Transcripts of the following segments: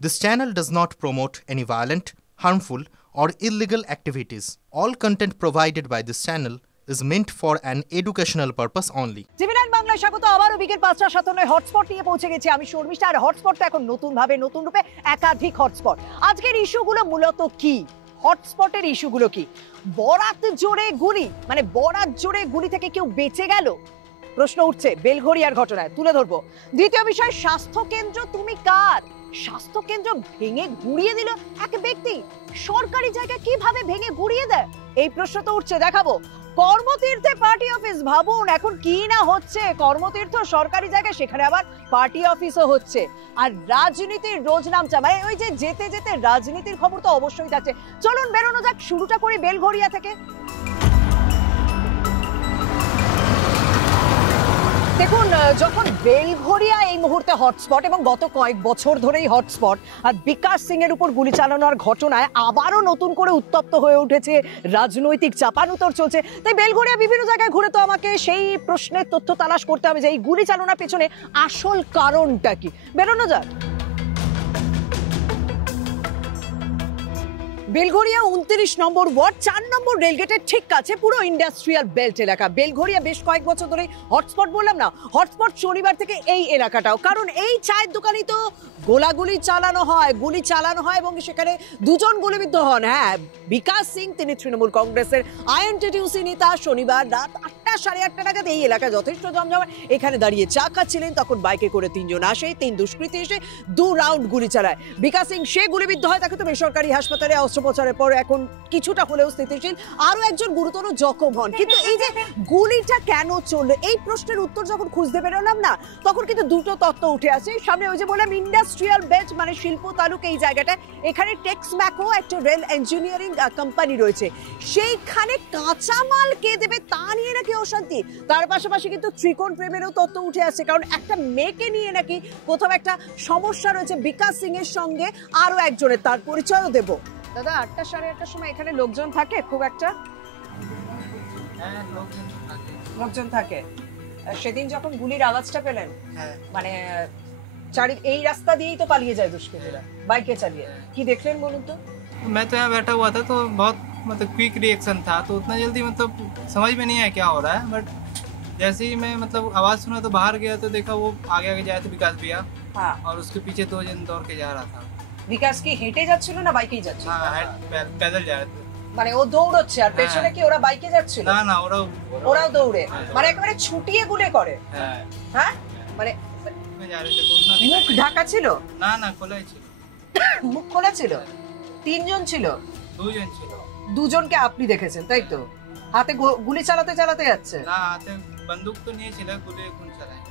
This channel does not promote any violent, harmful, or illegal activities. All content provided by this channel is meant for an educational purpose only. টিভি9 বাংলায় স্বাগত। আবারও বিকেল ৫টা ৫৭ hotspot নিয়ে পৌঁছে গেছি আমি শর্মিষ্ঠা। আর হটস্পট তো এখন নতুন রূপে একাধিক হটস্পট। আজকের ইস্যুগুলো মূলত কি? হটস্পটের ইস্যুগুলো কি? বরাত জোরে গুলি, মানে বরাত জোরে গুলি থেকে কেউ বেঁচে গেল, প্রশ্ন উঠছে বেলঘরিয়ার ঘটনায়, তুলে ধরবো। দ্বিতীয় বিষয়, স্বাস্থ্য কেন্দ্র তুমি কার? স্বাস্থ্য কেন্দ্র ভেঙে গুড়িয়ে দিল এক ব্যক্তি। সরকারি জায়গা কিভাবে ভেঙে গুড়িয়ে দেয়, এই প্রশ্ন তো উঠছে, দেখাবো। কর্মতীর্থে পার্টি অফিস, ভাবুন এখন কি না হচ্ছে। কর্মতীর্থ সরকারি জায়গায়, সেখানে আবার পার্টি অফিসও হচ্ছে। আর রাজনীতির রোজ নামচা, মানে ওই যে যেতে যেতে রাজনীতির খবর তো অবশ্যই যাচ্ছে। চলুন বেরোনো যাক, শুরুটা করি বেলঘরিয়া থেকে। দেখুন, যখন বেলঘরিয়া এই মুহূর্তে হটস্পট এবং গত কয়েক বছর ধরেই হটস্পট, আর বিকাশ সিং এর উপর গুলি চালানোর ঘটনায় আবারও নতুন করে উত্তপ্ত হয়ে উঠেছে, রাজনৈতিক চাপানুতর চলছে। তাই বেলঘরিয়া বিভিন্ন জায়গায় ঘুরে তো আমাকে সেই প্রশ্নের তথ্য তালাশ করতে হবে যে এই গুলি চালানোর পেছনে আসল কারণটা কি। বেরোনো যাক। বেলঘরিয়া 29 নম্বর ওয়ার্ড, 4 নম্বর রেলগেটের ঠিক কাছে, পুরো ইন্ডাস্ট্রিয়াল বেল্ট এলাকা। বেলঘরিয়া বেশ কয়েক বছর ধরে হটস্পট, বললাম না হটস্পট, শনিবার থেকে এই এলাকাটাও। কারণ এই চায়ের দোকানেই তো গোলাগুলি চালানো হয় এবং সেখানে দুজন গুলিবিদ্ধ হন। হ্যাঁ, বিকাশ সিং, তিনি তৃণমূল কংগ্রেসের আইএনটিটিউসি নেতা। শনিবার রাত 8টা সাড়ে 8টা নাগাদ এই এলাকায় যথেষ্ট জমজমাট, এখানে দাঁড়িয়ে চা খাচ্ছিলেন, তখন বাইকে করে 3 জন আসে, 3 দুষ্কৃতী এসে 2 রাউন্ড গুলি চালায়। বিকাশ সিং সে গুলিবিদ্ধ হয়, তাকে তো বেসরকারি হাসপাতালে অস্ত্রোপচারের পর এখন কিছুটা হলেও স্থিতিশীল। আরো একজন গুরুতর জখম হন। কিন্তু এই যে গুলিটা কেন চললো, এই প্রশ্নের উত্তর যখন খুঁজতে বেরোলাম না, তখন কিন্তু দুটো তত্ত্ব উঠে আসে সামনে। ওই যে বললাম ইন্ডাস্ট্রিয়াল বেল্ট, মানে শিল্প তালুক এই জায়গাটা, এখানে টেক্সম্যাকো একটা রেল ইঞ্জিনিয়ারিং কোম্পানি রয়েছে, সেইখানে কাঁচামাল কে দেবে তা নিয়ে নাকি অশান্তি। তার পাশাপাশি কিন্তু ত্রিকোণ প্রেমেরও তত্ত্ব উঠে আসে, কারণ একটা মেয়েকে নিয়ে নাকি কোথাও একটা সমস্যা রয়েছে বিকাশ সিং এর সঙ্গে আরো একজনের, তার পরিচয়ও দেবো। দাদা, 8টা সাড়ে 8টার সময় এখানে লোকজন থাকে খুব একটা? লোকজন থাকে। সেদিন যখন গুলির আওয়াজটা পেলেন, মানে এই রাস্তা দিয়েই তো পালিয়ে যায় দুষ্কৃতীরা বাইকে চালিয়ে, কি দেখলেন বলুন তো? मैं तो यहाँ बैठा हुआ था तो बहुत मतलब क्विक रिएक्शन था, तो उतना जल्दी मतलब समझ में नहीं आया क्या हो रहा है। बट जैसे ही मैं मतलब आवाज सुना तो बाहर गया तो देखा वो आगे जाए तो विकास भैया, हाँ, और उसके पीछे 2 जन दौड़ के जा रहा था। বিকাশ কি হেঁটে যাচ্ছিল না বাইকেই যাচ্ছিল? हाँ, पैदल जा रहे थे। মানে ও দৌড়চ্ছে আর পেছনে কি ওরা বাইকে যাচ্ছিল? না না, ওরাও দৌড়ে, মানে একেবারে ছুটিয়ে গুলি করে। হ্যাঁ, মানে जा रहे थे तो उतना মুখ ঢাকা ছিল? না না, খোলাই ছিল। মুখ খোলা ছিল। 3 জন ছিল? 2 জন ছিল। 2 জনকে আপনি দেখেছেন তাই তো? হাতে গুলি চালাতে যাচ্ছে? না, হাতে বন্দুক তো নিয়েছিল, গুলি কোন চালায়।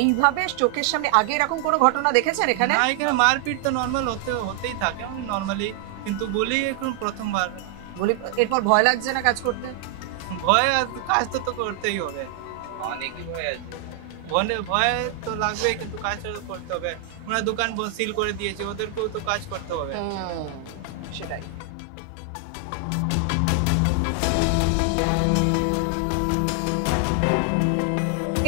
এইভাবে চোখের সামনে আগে এরকম কোনো ঘটনা দেখেছেন এখানে? না, এখানে মারপিট তো নরমাল হতেই থাকে নরমালি, কিন্তু গুলি এখন প্রথমবার। গুলি, এরপর ভয় লাগছে না কাজ করতে? ভয়, কাজ তো করতেই হবে, অনেকই ভয় আছে। ভয় তো লাগবে, কিন্তু কাজ করতে হবে। ওরা দোকান সিল করে দিয়েছে, ওদেরকেও তো কাজ করতে হবে। সেটাই।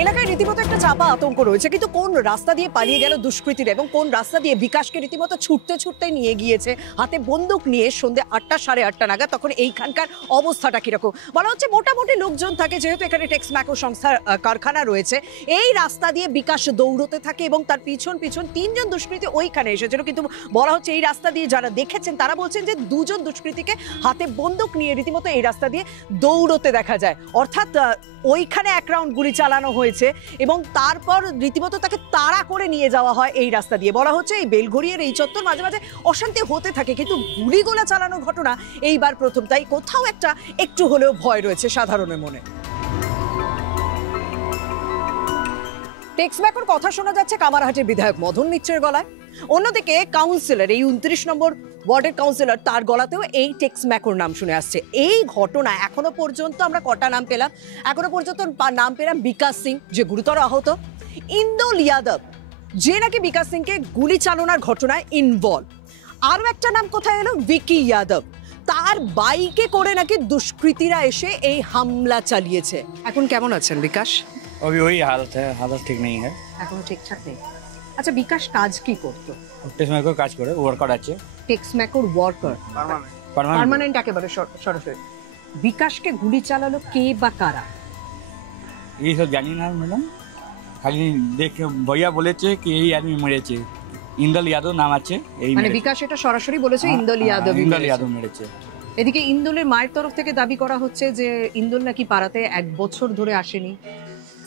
এলাকায় রীতিমতো একটা চাপা আতঙ্ক রয়েছে, কিন্তু কোন রাস্তা দিয়ে পালিয়ে গেল দুষ্কৃতীরা এবং কোন রাস্তা দিয়ে বিকাশকে রীতিমতো ছুটতে নিয়ে গিয়েছে হাতে বন্দুক নিয়ে সন্ধ্যে 8টা সাড়ে 8টা নাগাদ, তখন এইখানকার অবস্থাটা কিরকম? বলা হচ্ছে মোটামুটি লোকজন থাকে, যেহেতু এখানে টেক্সম্যাকো সংস্থার কারখানা রয়েছে। এই রাস্তা দিয়ে বিকাশ দৌড়তে থাকে এবং তার পিছন 3 জন দুষ্কৃতী ওইখানে এসেছিল। কিন্তু বলা হচ্ছে এই রাস্তা দিয়ে যারা দেখেছেন তারা বলছেন যে 2 জন দুষ্কৃতীকে হাতে বন্দুক নিয়ে রীতিমতো এই রাস্তা দিয়ে দৌড়তে দেখা যায়। অর্থাৎ ওইখানে 1 রাউন্ড গুলি চালানো হয়েছে এবং তারপর রীতিমতো তাকে তাড়া করে নিয়ে যাওয়া হয় এই রাস্তা দিয়ে। বলা হচ্ছে এই বেলঘরিয়ার এই চত্বর মাঝে মাঝে অশান্তি হতে থাকে, কিন্তু গুলিগোলা চালানোর ঘটনা এইবার প্রথম। তাই কোথাও একটু হলেও ভয় রয়েছে সাধারণের মনে। টেক্সম্যাকোর কথা শোনা যাচ্ছে কামারহাটির বিধায়ক মদন মিত্রের গলায়। অন্যদিকে কাউন্সিলর, এই 29 নম্বর ওয়ার্ডের কাউন্সিলর, তার গলাতেও এই টেক্সম্যাকোর নাম শুনে আসছে। এই ঘটনা এখনো পর্যন্ত আমরা কটা নাম পেলাম? এখনো পর্যন্ত নাম পেলাম বিকাশ সিং, যে গুরুতর আহত, ইন্দোল যাদব, যে নাকি বিকাশ সিংকে গুলি চালানোর ঘটনায় ইনভলভ। আরো একটা নাম কোথায় এলো? ভিকি যাদব, তার বাইকে করে নাকি দুষ্কৃতীরা এসে এই হামলা চালিয়েছে। এখন কেমন আছেন বিকাশ? अभी वही हालत है, हालत ठीक नहीं है। এখনো ঠিকঠাক নেই। আচ্ছা, বিকাশ কাজ কি করতো? টেক্সম্যাকো কাজ করে, ওয়ার্কার আছে, টেক্সম্যাকোর ওয়ার্কার, পার্মানেন্ট একেবারে সরাসরি। বিকাশকে গুলি চালালো কে বা কারা? ये सब जानी ना मैडम, खाली देख भैया बोलेছে কি এই আদমি মরেছে, ইন্দল যাদব নাম আছে, এই মানে বিকাশ এটা সরাসরি বলেছে ইন্দল যাদব মেরেছে। এদিকে ইন্দুলের মায়ের তরফ থেকে দাবি করা হচ্ছে যে ইন্দুল নাকি পাড়াতে 1 বছর ধরে আসেনি।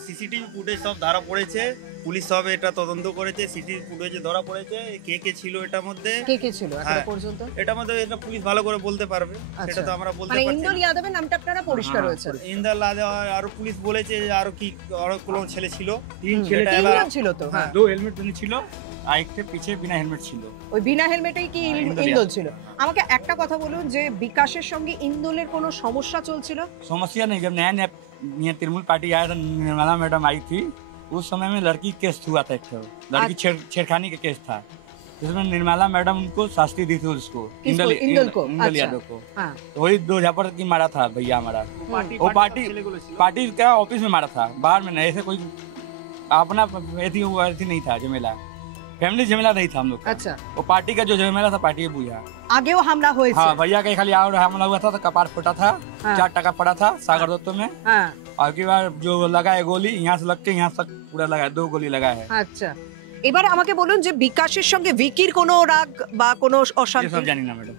সিসিটিভি ফুটেজ সব ধরা পড়েছে, পুলিশ সব এটা তদন্ত করেছে, সিসিটিভি ফুটেজে ধরা পড়েছে কে কে ছিল এটার মধ্যে, কে ছিল এখনো পর্যন্ত এটার মধ্যে এটা পুলিশ ভালো করে বলতে পারবে, সেটা তো আমরা বলতে মানে পারছি ইন্দুল যাদবের নামটা আপনারা পরিষ্কার হয়েছে। ইন্দুল যাদব আর পুলিশ বলেছে যে আরো কি আরো কোন ছেলে ছিল, 3 ছেলে ছিল তো, হ্যাঁ 2 হেলমেট পরে ছিল, আরেকটা পিছে বিনা হেলমেট ছিল। ওই বিনা হেলমেটেই কি ইন্দুল ছিল? আমাকে একটা কথা বলুন যে বিকাশের সঙ্গে ইন্দুলের কোনো সমস্যা চলছিল? समस्या नहीं, जब नया नया तृणमूल पार्टी आया था, निर्मला मैडम आई थी, उस समय में लड़की केस हुआ था, एक लड़की छेड़खानी का केस था, उसमें निर्मला मैडम उनको शास्ति दी थी उसको, इंदल यादव को। वही 2 झापड़ की मारा था भैया हमारा, वो पार्टी का ऑफिस में मारा था, बाहर में नहीं, ऐसे कोई अपना ऐसी नहीं था झमेला, फैमिली झमेला नहीं था हम लोग। अच्छा, वो पार्टी का जो झमेला था पार्टी भैया आगे वो हमला हुआ। हाँ भैया का खाली और हमला हुआ था तो कपार फटा था, 4 टका पड़ा था सागर दत्त में। और की बार जो लगा है गोली यहाँ से लग के यहाँ तक पूरा लगा है, 2 गोली लगा है। আচ্ছা, এবারে আমাকে বলুন যে বিকাশের সঙ্গে ভিকির কোনো রাগ বা কোনো অশান্তি? সব জানি না ম্যাডাম।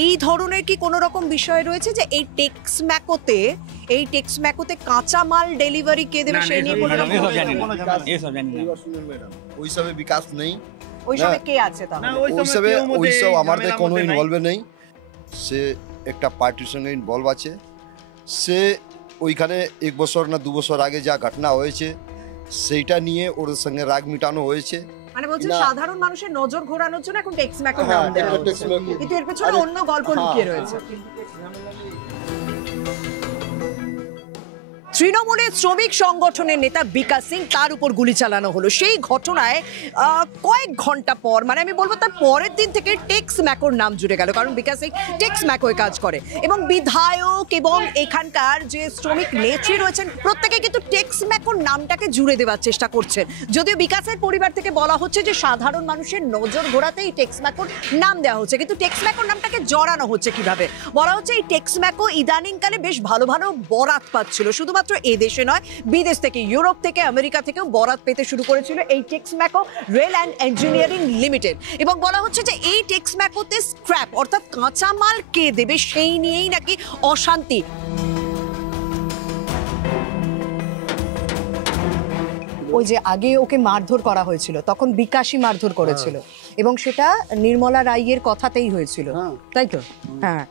এই ধরনের কি কোনো রকম বিষয় রয়েছে যে এই টেক্সম্যাকোতে কাঁচা মাল ডেলিভারি কে দেবে সেই নিয়ে কোনো রকম? ये सब জানি না। ওই সবে বিকাশ নেই, ওই সময় কে আছে তাহলে? ওই সব আমাদের কোনো ইনভলভ নেই। সে একটা পার্টির সঙ্গে ইনভলভ আছে। সে ওইখানে 1 বছর না 2 বছর আগে যা ঘটনা হয়েছে সেইটা নিয়ে ওর সঙ্গে রাগ মিটানো হয়েছে। মানে বলছে সাধারণ মানুষের নজর ঘোরানোর জন্য এখন টেক্সম্যাকো নাম দেওয়া হচ্ছে, কিন্তু এর পেছনে অন্য গল্প লুকিয়ে রয়েছে। তৃণমূলের শ্রমিক সংগঠনের নেতা বিকাশ সিং, তার উপর গুলি চালানো হলো। সেই ঘটনায় কয়েক ঘন্টা পর, মানে আমি বলবো তার পরের দিন থেকে টেক্সম্যাকোর নাম জুড়ে গেল, কারণ বিকাশ সিং টেক্সম্যাকোয় কাজ করে এবং বিধায়ক এবং এখানকার যে শ্রমিক নেত্রী রয়েছেন প্রত্যেকে কিন্তু টেক্সম্যাকোর নামটাকে জুড়ে দেওয়ার চেষ্টা করছেন। যদিও বিকাশের পরিবার থেকে বলা হচ্ছে যে সাধারণ মানুষের নজর ঘোরাতেই টেক্সম্যাকোর নাম দেওয়া হচ্ছে, কিন্তু টেক্সম্যাকোর নামটাকে জড়ানো হচ্ছে কিভাবে? বলা হচ্ছে এই টেক্সম্যাকো ইদানিংকালে বেশ ভালো ভালো বরাত পাচ্ছিল, শুধুমাত্র এই দেশে নয় বিদেশ থেকে, ইউরোপ থেকে, আমেরিকা থেকেও বরাত পেতে শুরু করেছিল এই Texmaco rail and engineering limited. এবং বলা হচ্ছে যে এই টেক্সম্যাকোতে স্ক্র্যাপ অর্থাৎ কাঁচা মাল কে দেবে সেই নিয়েই নাকি অশান্তি। ওই যে আগে ওকে মারধর করা হয়েছিল, তখন বিকাশই মারধর করেছিল এবং সেটা নির্মলা রাইয়ের কথাতেই হয়েছিল, তাই তো? হ্যাঁ,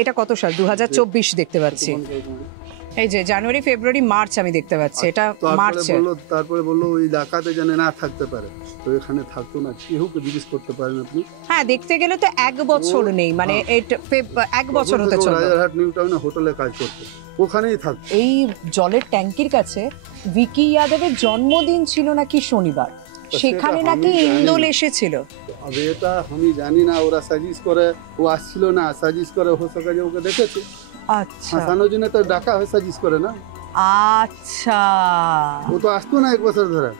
এটা কত সাল? 2024 দেখতে পাচ্ছি, এই যে জানুয়ারি, ফেব্রুয়ারি, মার্চ আমি দেখতে পাচ্ছি, এটা মার্চে। তারপরে বললো ওই এলাকাতে যেন না থাকতে পারে, তো এখানে থাকতো না, কেউকে জিজ্ঞেস করতে পারেন আপনি। হ্যাঁ, দেখতে গেলে তো 1 বছর নেই, মানে 1 বছর হতে চলল। রাজারহাট নিউ টাউনে হোটেলে কাজ করতে, ওখানেই থাকতো। এই জলের ট্যাঙ্কির কাছে ভিকি যাদবের জন্মদিন ছিল নাকি শনিবার, সেখানে নাকি ইন্দোল এসেছিল। এটা আমি জানি না, ওরা সাজিশ করে, ও আসছিল না, সাজিশ করে হোসকা যে ওকে দেখেছে। আচ্ছা, হাসানোর জন্য তো ডাকা হয়, সাজিশ করে না। আচ্ছা, ও তো আসতো না 1 বছর ধরে,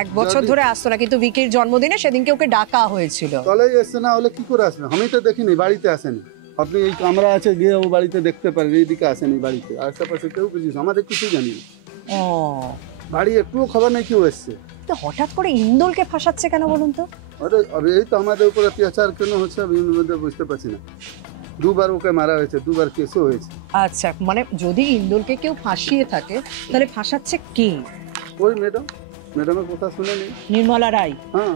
1 বছর ধরে আসতো না, কিন্তু ভিকির জন্মদিনে সেদিনকে ওকে ডাকা হয়েছিল। তাহলে এসছে না হলে কি করে আসবে? আমি তো দেখিনি, বাড়িতে আসেনি। আপনি এই কামরা আছে গিয়ে ও বাড়িতে দেখতে পারেন, এইদিকে আসেনি বাড়িতে, আশেপাশে কেউ কিছু, আমাদের কিছুই জানি না। ও, বাড়ি একটুও খবর নেই কেউ এসছে। তো হঠাৎ করে ইন্দোলকে ফাঁসাচ্ছে কেন বলুন তো? আরে এই তো আমাদের উপর অত্যাচার কেন হচ্ছে আমি বুঝতে পারছি না। 2 বার ওকে মারা হয়েছে, 2 বার কেসও হয়েছে। আচ্ছা, মানে যদি ইন্দোলকে কেউ ফাঁসিয়ে থাকে তাহলে ফাঁসাচ্ছে কে? ওই ম্যাডামের কথা শুনে নি, নির্মলা রায়। হ্যাঁ,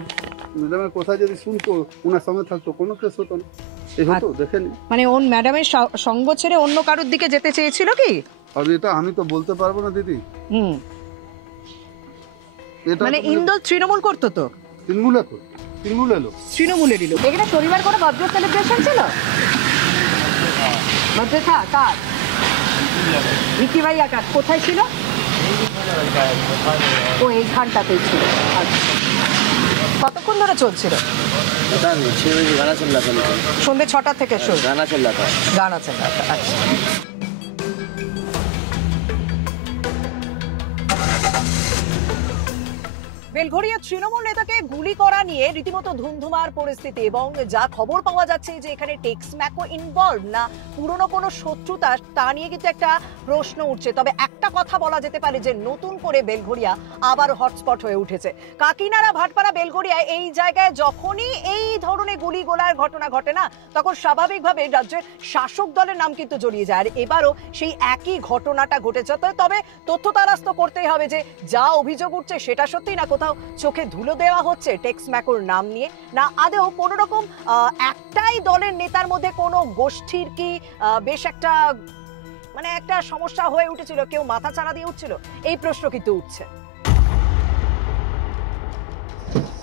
ম্যাডামের কথা যদি শুনতো, ওনার সঙ্গে থাকতো, কোনো কেস হতো না। এই হতো, দেখেনি। মানে ওন ম্যাডামের সঙ্গ ছেড়ে অন্য কারোর দিকে যেতে চেয়েছিল কি? আর এটা আমি তো বলতে পারবো না দিদি। মানে ইন্দোল তৃণমূল করতো তো? তৃণমূলের লোক, তৃণমূলেরই লোক। এখানে শনিবার করে বার্থডে সেলিব্রেশন ছিল? বার্থডে কার? ভিকি ভাইয়া কার? কোথায় ছিল? ও এইখানটাতেই ছিল। কতক্ষণ ধরে চলছিল? সন্ধ্যে 6টা থেকে শুরু, গানা চালাতা। আচ্ছা, বেলঘরিয়া তৃণমূল নেতাকে গুলি করা নিয়ে রীতিমতো ধুমধুমার পরিস্থিতি এবং যা খবর পাওয়া যাচ্ছে যে এখানে টেক্সম্যাকো ইনভলভ না পুরনো কোনো শত্রুতা তা নিয়ে কিন্তু একটা প্রশ্ন উঠছে। তবে একটা কথা বলা যেতে পারে যে নতুন করে বেলঘরিয়া আবার হটস্পট হয়ে উঠেছে। কাকিনাড়া, ভাটপাড়া, বেলঘরিয়া এই জায়গায় যখনই এই ধরনের গুলি গোলার ঘটনা ঘটে না তখন স্বাভাবিকভাবে রাজ্যের শাসক দলের নাম কিন্তু জড়িয়ে যায়। আর এবারও সেই একই ঘটনাটা ঘটেছে। তবে তথ্য তারাস্ত করতেই হবে যে যা অভিযোগ উঠছে সেটা সত্যি না কোথাও চোখে ধুলো দেওয়া হচ্ছে টেক্সম্যাকোর নাম নিয়ে, না আদেও কোনো রকম একটাই দলের নেতার মধ্যে কোনো গোষ্ঠীর কি বেশ একটা মানে একটা সমস্যা হয়ে উঠেছিল, কেউ মাথা চাড়া দিয়ে উঠছিল, এই প্রশ্ন কিন্তু উঠছে।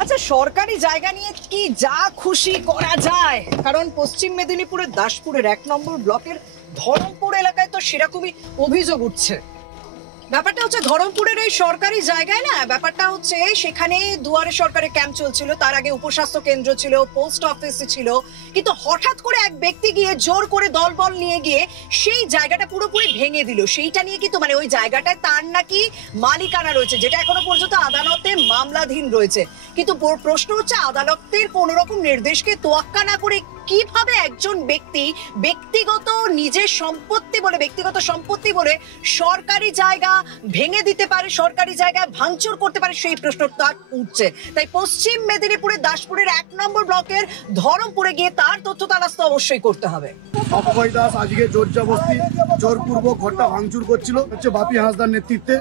আচ্ছা, সরকারি জায়গা নিয়ে কি যা খুশি করা যায়? কারণ পশ্চিম মেদিনীপুরের দাসপুরের 1 নম্বর ব্লকের ধরমপুর এলাকায় তো সেরকমই অভিযোগ উঠছে। ব্যাপারটা হচ্ছে ধরমপুরের এই সরকারি জায়গায় না, ব্যাপারটা হচ্ছে সেখানে দুয়ারে সরকারের ক্যাম্প চলছিল, তার আগে উপস্বাস্থ্য কেন্দ্র ছিল, পোস্ট অফিস ছিল, কিন্তু হঠাৎ করে এক ব্যক্তি গিয়ে জোর করে দলবল নিয়ে গিয়ে সেই জায়গাটা পুরোপুরি ভেঙে দিল। সেইটা নিয়ে কিন্তু মানে ওই জায়গাটায় তার নাকি মালিকানা রয়েছে, যেটা এখনো পর্যন্ত আদালতে মামলাধীন রয়েছে। কিন্তু প্রশ্ন হচ্ছে আদালতের কোন রকম নির্দেশকে তোয়াক্কা না করে কিভাবে একজন ব্যক্তি ব্যক্তিগত নিজের ব্যক্তিগত সম্পত্তি বলে সরকারি জায়গা ভেঙে দিতে পারে, সরকারি জায়গা ভাঙচুর করতে পারে, সেই প্রশ্নটা উঠছে। তাই পশ্চিম মেদিনীপুরের দাসপুরের 1 নম্বর ব্লকের ধরমপুরে গিয়ে তার তথ্য তালাশ অবশ্যই করতে হবে। অক্ষয় দাস আজকে জোরপূর্বক ঘরটা ভাঙচুর করছিল, হচ্ছে বাপি হাঁসদার নেতৃত্বে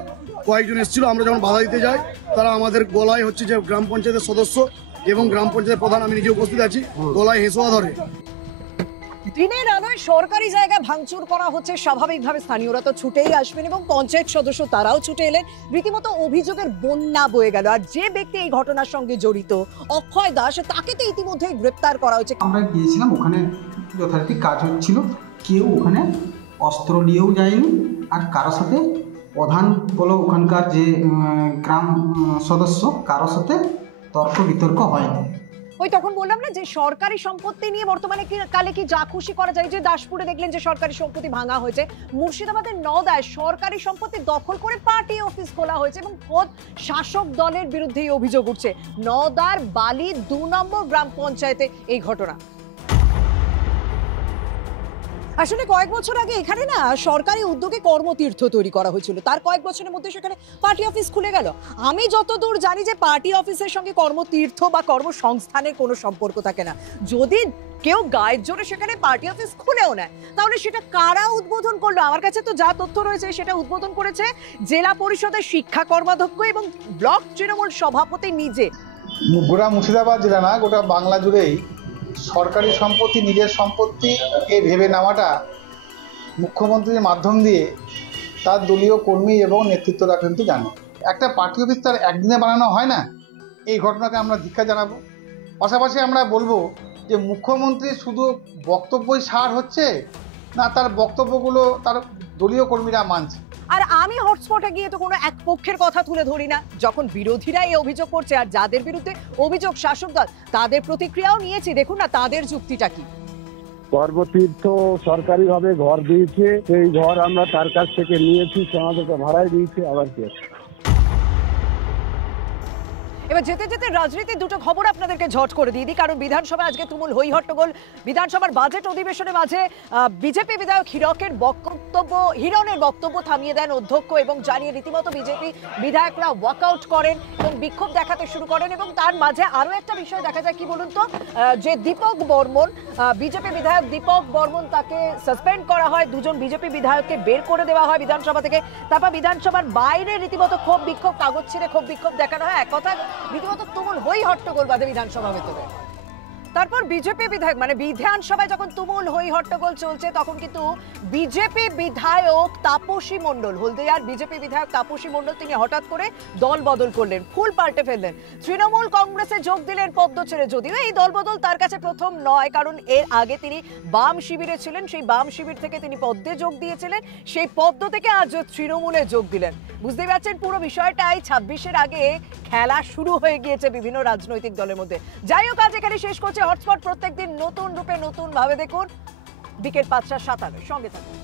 কয়েকজন এসেছিল। আমরা যখন বাধা দিতে যাই তারা আমাদের গলায় হচ্ছে যে গ্রাম পঞ্চায়েতের সদস্য এবং গ্রাম পঞ্চায়েতের প্রধান, আমি নিজে উপস্থিত আছি, গলায় হেসোয়া ধরে। দিনের আলোয় সরকারি জায়গা ভাঙচুর করা হচ্ছে, স্বাভাবিকভাবে স্থানীয়রা তো ছুটেই আসবেন এবং পঞ্চায়েত সদস্য তারাও ছুটে এলেন। রীতিমতো অভিযোগের বন্যা বয়ে গেল। আর যে ব্যক্তি এই ঘটনার সঙ্গে জড়িত অক্ষয় দাস, তাকে তো ইতিমধ্যে গ্রেপ্তার করা হয়েছে। আমরা গিয়েছিলাম, ওখানে যথারীতি কাজ হচ্ছিল, কেউ ওখানে অস্ত্র নিয়েও যায়নি, আর কারোর সাথে প্রধান বলো ওখানকার যে গ্রাম সদস্য কারোর সাথে তর্ক বিতর্ক হয়নি। ওই তখন বললাম না যে সরকারি সম্পত্তি নিয়ে বর্তমানে কালে কি যা খুশি করা যায়। যে দাসপুরে দেখলেন যে সরকারি সম্পত্তি ভাঙা হয়েছে, মুর্শিদাবাদের নওদায় সরকারি সম্পত্তি দখল করে পার্টি অফিস খোলা হয়েছে এবং খোদ শাসক দলের বিরুদ্ধে অভিযোগ উঠছে। নওদার বালি 2 নম্বর গ্রাম পঞ্চায়েতে এই ঘটনা। আসলে কয়েক বছর আগে এখানে না সরকারি উদ্যোগে কর্মতীর্থ তৈরি করা হয়েছিল, তার কয়েক বছরের মধ্যে সেখানে পার্টি অফিস খুলে গেল। আমি যতদূর জানি যে পার্টি অফিসের সঙ্গে কর্মতীর্থ বা কর্মসংস্থানের কোনো সম্পর্ক থাকে না। যদি কেউ গায়ের জোরে সেখানে পার্টি অফিস খুলেও নেয় তাহলে সেটা কারা উদ্বোধন করলো? আমার কাছে তো যা তথ্য রয়েছে সেটা উদ্বোধন করেছে জেলা পরিষদের শিক্ষা কর্মাধ্যক্ষ এবং ব্লক তৃণমূল সভাপতি নিজে। গোটা মুর্শিদাবাদ জেলা না, গোটা বাংলা জুড়েই সরকারি সম্পত্তি নিজের সম্পত্তি ভেবে নেওয়াটা মুখ্যমন্ত্রীর মাধ্যম দিয়ে তার দলীয় কর্মী এবং নেতৃত্বরা কিন্তু জানে। একটা পার্টি অফিস তার একদিনে বানানো হয় না। এই ঘটনাকে আমরা ধিক্কার জানাবো। পাশাপাশি আমরা বলবো যে মুখ্যমন্ত্রীর শুধু বক্তব্যই সার হচ্ছে না, তার বক্তব্যগুলো তার দলীয় কর্মীরা মানছে। আর আমি হটস্পটে গিয়ে তো কোনো এক পক্ষের কথা তুলে ধরি না। যখন বিরোধীরা এই অভিযোগ করছে আর যাদের বিরুদ্ধে অভিযোগ শাসক দল, তাদের প্রতিক্রিয়াও নিয়েছি। দেখুন না তাদের যুক্তিটা কি। কর্মতীর্থ সরকারিভাবে ঘর দিয়েছে, সেই ঘর আমরা তার কাছ থেকে নিয়েছি, আমাদেরকে ভাড়ায় দিয়েছে, আবার কি। এবার যেতে যেতে রাজনীতি দুটো খবর আপনাদেরকে ঝট করে দিয়ে দিই, কারণ বিধানসভা আজকে তুমুল হই হট্টগোল। বিধানসভার বাজেট অধিবেশনের মাঝে বিজেপি বিধায়ক হিরণের বক্তব্য থামিয়ে দেন অধ্যক্ষ এবং জানিয়ে রীতিমতো বিজেপি বিধায়করা ওয়াকআউট করেন এবং বিক্ষোভ দেখাতে শুরু করেন। এবং তার মাঝে আরো একটা বিষয় দেখা যায়, কি বলুন তো, যে দীপক বর্মন, বিজেপি বিধায়ক দীপক বর্মন, তাকে সাসপেন্ড করা হয়। 2জন বিজেপি বিধায়ককে বের করে দেওয়া হয় বিধানসভা থেকে। তারপর বিধানসভার বাইরে রীতিমতো ক্ষোভ বিক্ষোভ, কাগজ ছিঁড়ে ক্ষোভ বিক্ষোভ দেখানো হয়। এক কথা রীতিমতো তুমুল হই হট্টগোল বাঁধে বিধানসভা ভেতরে। তারপর বিজেপি বিধায়ক মানে বিধানসভায় যখন তুমুল হই হট্টগোল চলছে তখন কিন্তু বিজেপি বিধায়ক তাপসী মণ্ডল, হলদিয়ার বিজেপি বিধায়ক তাপসী মণ্ডল, তিনি হঠাৎ করে দল বদল করলেন, ফুল পাল্টে ফেললেন। তৃণমূল কংগ্রেসে যোগ দিলেন পদ্ম ছেড়ে। যদিও এই দল বদল তার কাছে প্রথম নয়, কারণ এর আগে তিনি বাম শিবিরে ছিলেন, সেই বাম শিবির থেকে তিনি পদ্মে যোগ দিয়েছিলেন, সেই পদ্ম থেকে আজ তৃণমূলে যোগ দিলেন। বুঝতেই পারছেন পুরো বিষয়টাই 26-এর আগে খেলা শুরু হয়ে গিয়েছে বিভিন্ন রাজনৈতিক দলের মধ্যে। যাই হোক, আজ এখানে শেষ করছে হটস্পট। প্রত্যেকদিন নতুন রূপে নতুন ভাবে দেখুন। বিকেল 5:57 সঙ্গে থাকুন।